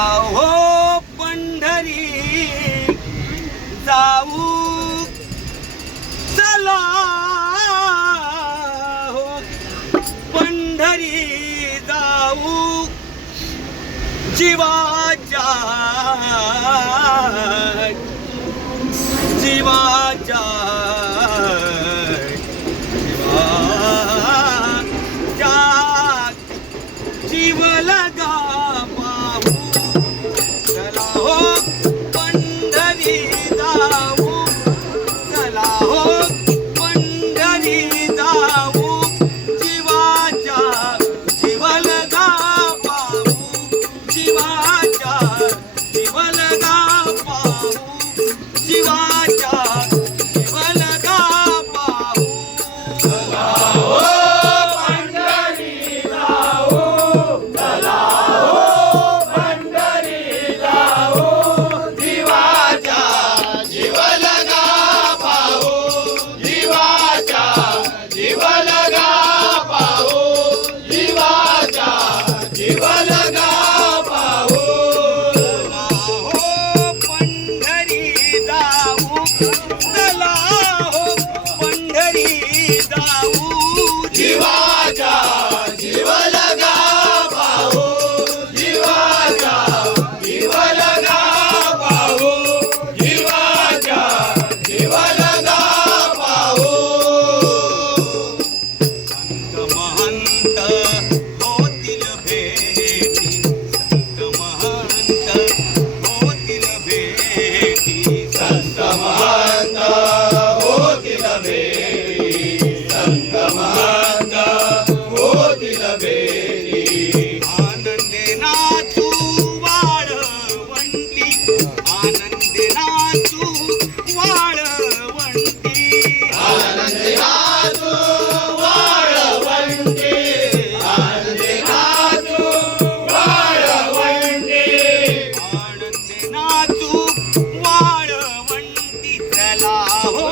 हो पंढरी जाऊ. चला. हो. पंढरी जाऊ. जीवाच्या जीवाच्या जीवा जीव लगा हो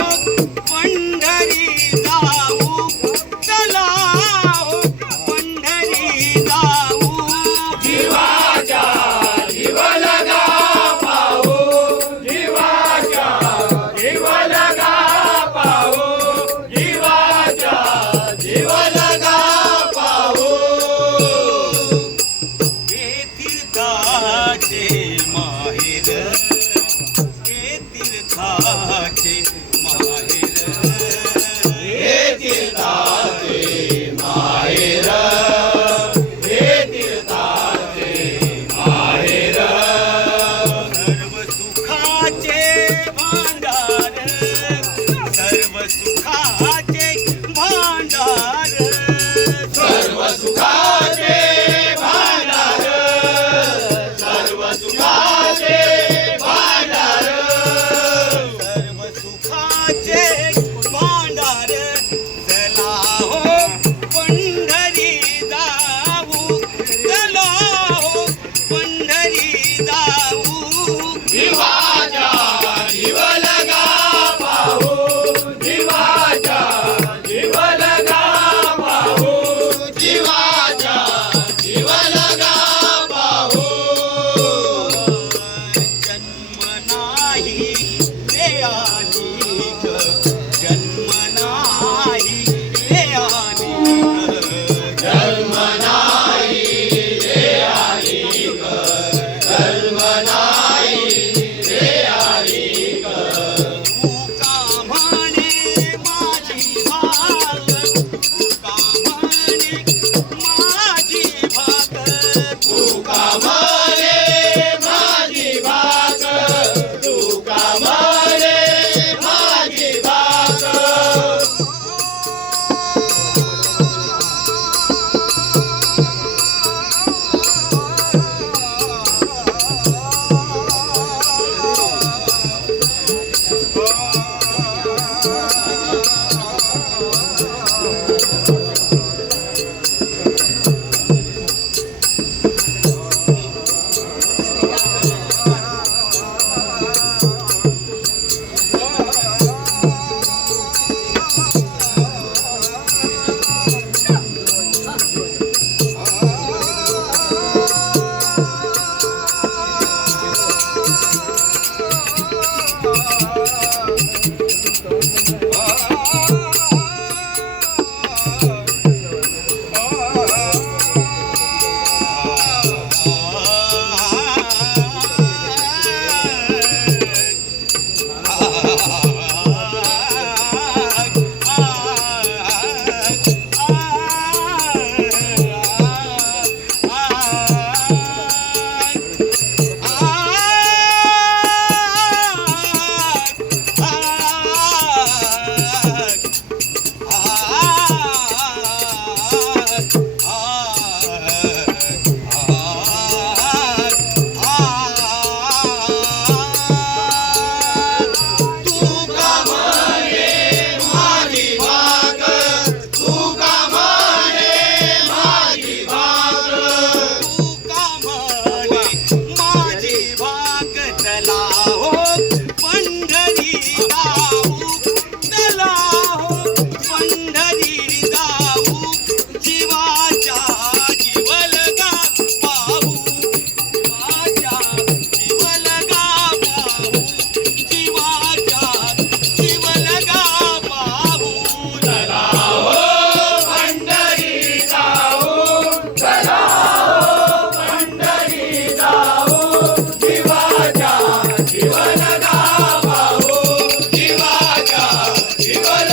Because